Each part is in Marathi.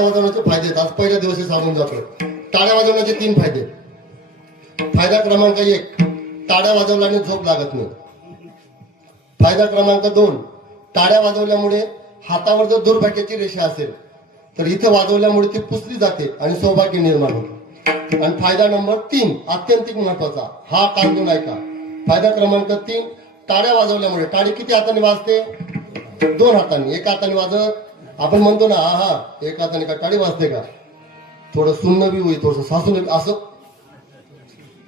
टाळ्या वाजवण्याचे फायदे आज पहिल्या दिवशी सांगून जातो टाळ्या वाजवण्याचे तीन फायदे. फायदा क्रमांक एक टाळ्या वाजवल्याने झोप लागत नाही. फायदा क्रमांक दोन टाळ्या वाजवल्यामुळे हातावर जर दुर्भाग्याची रेषा असेल तर इथे वाजवल्यामुळे ती पुसली जाते आणि सौभाग्य निर्माण होते. आणि फायदा नंबर तीन अत्यंतिक महत्त्वाचा हा कांदून ऐका फायदा क्रमांक तीन टाळ्या वाजवल्यामुळे. टाळी किती हाताने वाजते? दोन हाताने. एका हाताने वाजत आपण म्हणतो ना हा हा एका हाताने का टाळी वाजते का? थोडं सुन्न बी होईल थोडस सासून असं.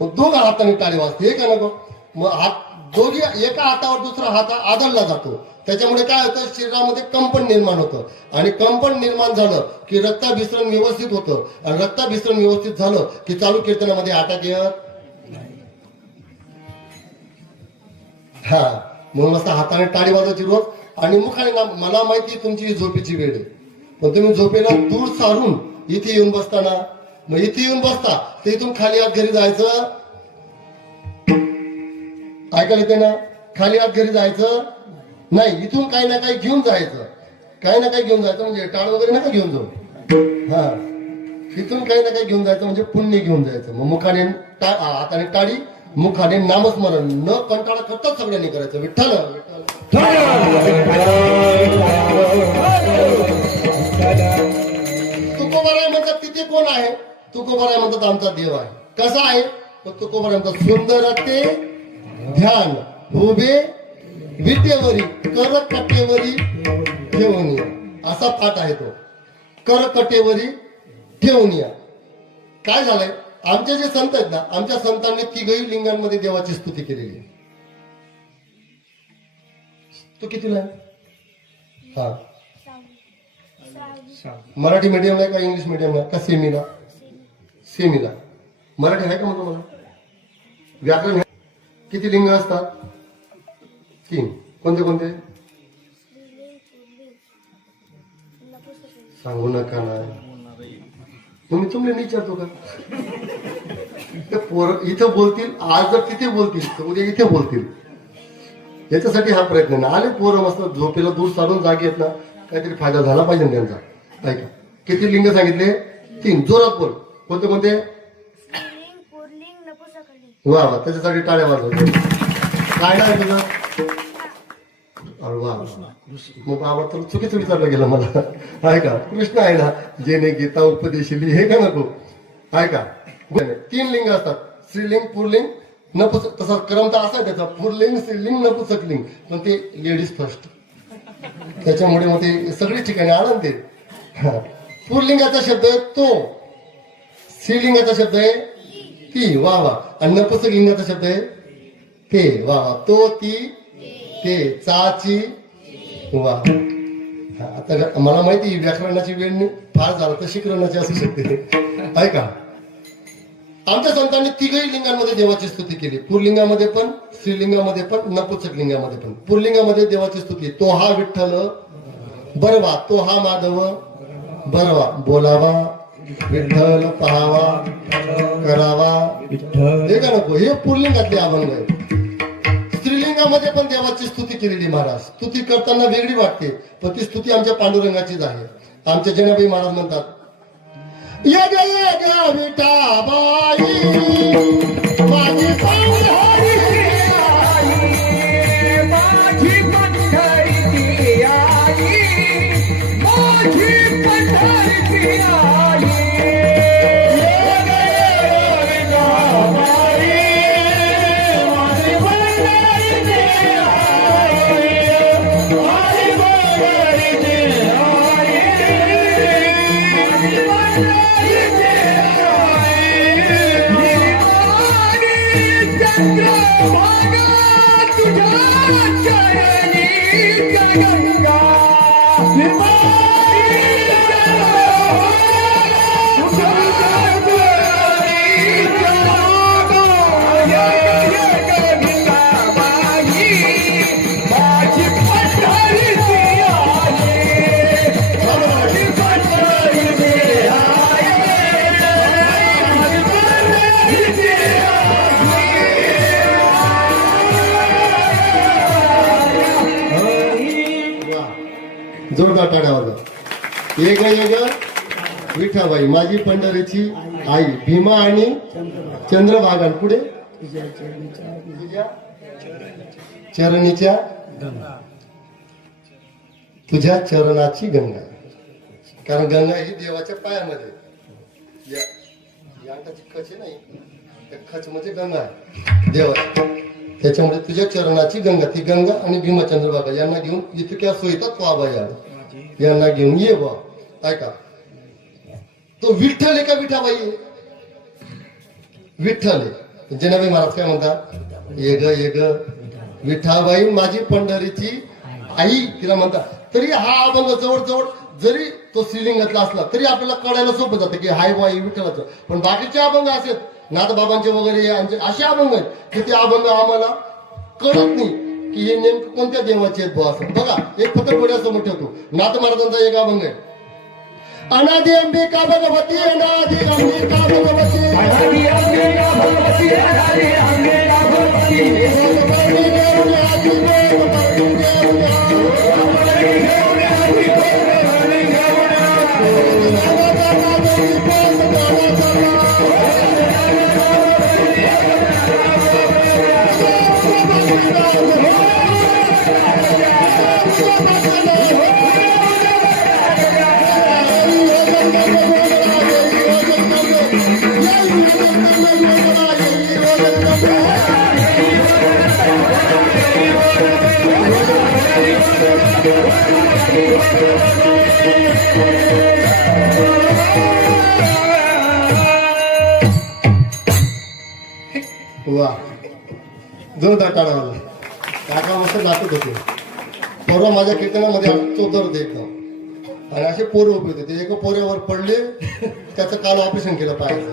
मग दोघा हाताने टाळी वाजते हे का नको? मग हात दोघी एका हातावर दुसरा हात आदळला जातो. त्याच्यामुळे काय होतं? शरीरामध्ये कंपन निर्माण होतं. आणि कंपन निर्माण झालं की रक्ताभिसरण व्यवस्थित होतं. आणि रक्ताभिसरण व्यवस्थित झालं की चालू कीर्तनामध्ये अटॅक येत हा. म्हणून मस्त हाताने टाळी वाजवायची रोज. आणि मुखाने ना मला माहिती तुमची झोपेची वेळ आहे. पण तुम्ही झोपेला दूर सारून इथे येऊन बसताना मग इथे येऊन बसता तर इथून खाली आत घरी जायचं. ऐकायला येते ना? खाली आत घरी जायचं नाही इथून काही ना काही घेऊन जायचं. काही ना काही घेऊन जायचं म्हणजे टाळ वगैरे नका घेऊन जाऊ. हा. इथून काही ना काही घेऊन जायचं म्हणजे पुण्य घेऊन जायचं. मग मुखाने टा- हाताने टाळी मुखाने नामस्मरण न कंटाळा करताच सगळ्यांनी करायचं. विठ्ठल तुकोबाराय म्हणतात तिथे कोण आहे? तुकोबाराय म्हणतात आमचा देव आहे. कसा आहे? तुकोबाराय म्हणतात सुंदर ते ध्यान उभे विटेवरी करकटेवरी ठेवून या. असा पाठ आहे तो. कर कटेवरी ठेवून या. काय झालंय? आमचे जे संत आहेत ना आमच्या संतांनी तिघही लिंगांमध्ये देवाची स्तुती केलेली आहे. तो कितीला आहे? हा मराठी मीडियमला आहे का इंग्लिश मीडियमला का सेमीला सेमीला मराठी आहे का मग तुम्हाला व्याकरण किती लिंग असतात? तीन. कोणते कोणते? सांगू नका ना. तुम्ही तुमले विचारतो का? पोर इथं बोलतील आज जर तिथे बोलतील तर उद्या इथे बोलतील. याच्यासाठी हा प्रयत्न आहे. आले पोरं मस्त झोपेला दूर सारून जागे आहेत ना काहीतरी फायदा झाला पाहिजे ना त्यांचा. ऐका किती लिंग सांगितले? तीन. जोरात बोल. कोणते कोणते? वा वा. त्याच्यासाठी टाळ्या वाजवतो. काय नाही तुझं. मग बाबा तर चुकीचं विचारलं गेलं मला. आहे का? कृष्ण आहे ना जेने गीता उपदेशिली हे का नको? आहे का? तीन लिंग असतात. स्त्रीलिंग पुरलिंग नपुसक. तसा क्रम तर असा त्याचा. पुरलिंग स्त्रीलिंग नपुसकलिंग पण ते लेडीज फर्स्ट त्याच्यामुळे मग ते सगळी ठिकाणी आनंद ना ते हा. पुरलिंगाचा शब्द आहे तो. स्त्रीलिंगाचा शब्द आहे ती. वा वा. आणि नपुसकलिंगाचा शब्द आहे ते. वा वा. तो ती ते. चाची वा हा, आता मला माहिती व्याकरणाची वेळ फार झाला तर शिकरणाची असू शकते आहे का? आमच्या संतांनी तिघही लिंगांमध्ये देवाची स्तुती केली. पुरलिंगामध्ये पण स्त्रीलिंगामध्ये पण नपुसक लिंगामध्ये पण. पुरलिंगामध्ये देवाची स्तुती. तो हा विठ्ठल बरवा. तो हा माधव बरवा. बोलावा विठ्ठल पहावा करावा. हे का नको? हे पुरलिंगातले अभंग आहे स्त्रीलिंगामध्ये पण देवाची स्तुती केलेली महाराज. स्तुती करताना वेगळी वाटते पण ती स्तुती आमच्या पांडुरंगाचीच आहे. आमच्या जनाबाई महाराज म्हणतात चंद्रभागा वा. जोरदार टाळ्या एक विठाबाई माझी पंढरीची आई भीमा आणि चंद्रभागा पुढे? तुझ्या चरणीच्या तुझ्या चरणाची गंगा. कारण गंगा ही देवाच्या पायामध्ये या खच नाही त्या खच म्हणजे गंगा आहे. देवा त्याच्यामुळे तुझ्या चरणाची गंगा ती गंगा आणि भीमचंद्रभागा यांना घेऊन इतक्या सोयीतात तो या यांना घेऊन ये बा ऐका तो विठ्ठल आहे का विठाबाई? विठ्ठल आहे. जनाबाई महाराज काय म्हणतात? ये ग ये ग विठाबाई माझी पंढरीची आई तिला म्हणतात. तरी हा अभंग जवळजवळ जरी तो श्रीलिंगातला असला तरी आपल्याला कळायला सोपं जातं की हाय बाई विठ्ठलाचं. पण बाकीचे अभंग असेल नाथबाबांचे वगैरे असे अभंग आहेत की ते अभंग आम्हाला कळत नाही. की हे नेमकं कोणत्या देवाचे आहेत असं? बघा एक फक्त डोळ्यासमोर ठेवतो. नाथ महाराजांचा एक अभंग आहे. अनादि अंबिका भगवती अनादि अंबिका भगवती. अनादि अंबिका भगवती अनादि अंबिका भगवती. वा. जोरदार टाळा वाजवा. काका मस्त नाचत होते. परवा माझ्या कीर्तनामध्ये तो दर देत आणि असे पोरं उभे होते. ते एका पोऱ्यावर पडले त्याचं काल ऑपरेशन केलं पायाचं.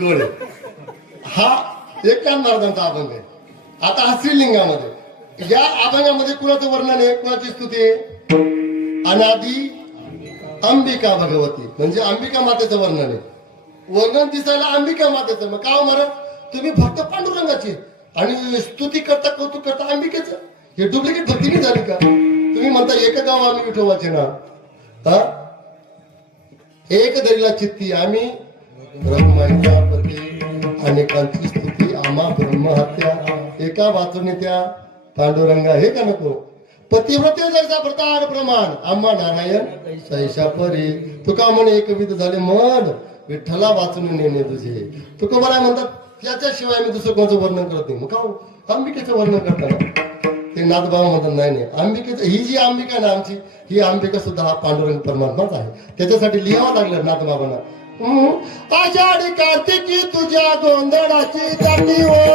गड हा एका महाराजांचा अभंग आहे. आता हा श्रीलिंगामध्ये या अभंगामध्ये कुणाचं वर्णन आहे? कुणाची स्तुती अनादी अंबिका भगवती. म्हणजे अंबिका मातेचं वर्णन आहे. वर्णन दिसायला अंबिका मातेचं. मग का हो महाराज? तुम्ही भक्त पांडुरंगाची. आणि स्तुती करता कौतुक करता अंबिकेचं. हे डुप्लिकेट भक्ती झाली का? तुम्ही म्हणता एक गाव आम्ही विठोबाचे ना. हा? एक दरीला चित्ती आम्ही ब्रह्माच्या पती अनेकांची स्तुती आम्हा ब्रह्महत्या एका वाचून त्या पांडुरंगा हे का नको? पतिव्रते जैसा प्रतार प्रमाण. आम्हा नारायण सैशा परी. तुका म्हणे एकविध झाले मन. विठ्ठला वाचून नेणे तुझे. तुका मला म्हणतात त्याच्याशिवाय मी दुसरं कोणाचं वर्णन करत नाही. मग का हो? अंबिकेचं वर्णन करताना ते नाथबाबा म्हणतात नाही नाही. अंबिकेचं ही जी अंबिका ना आमची ही अंबिका सुद्धा हा पांडुरंग परमात्माच आहे. त्याच्यासाठी लिहावं लागलं नाथबाबांना. आषाढी कार्तिकी तुझ्या गोंधळाची जाती हो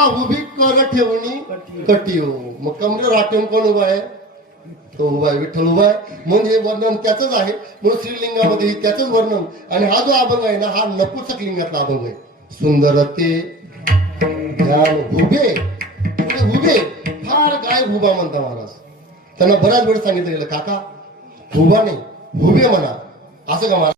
जनार्दनी उभी कर ठेवणी कटी हो. मग कमरे राठवून कोण उभा आहे? तो उभा आहे विठ्ठल उभा आहे. म्हणजे वर्णन त्याच आहे. म्हणून श्रीलिंगामध्ये त्याच वर्णन. आणि हा जो अभंग आहे ना हा नपुसक लिंगातला अभंग आहे. सुंदर ते ध्यान उभे पुढे उभे फार गाय उभा म्हणता महाराज. त्यांना बऱ्याच वेळ सांगितलं गेलं काका उभा नाही उभे म्हणा. असं का महाराज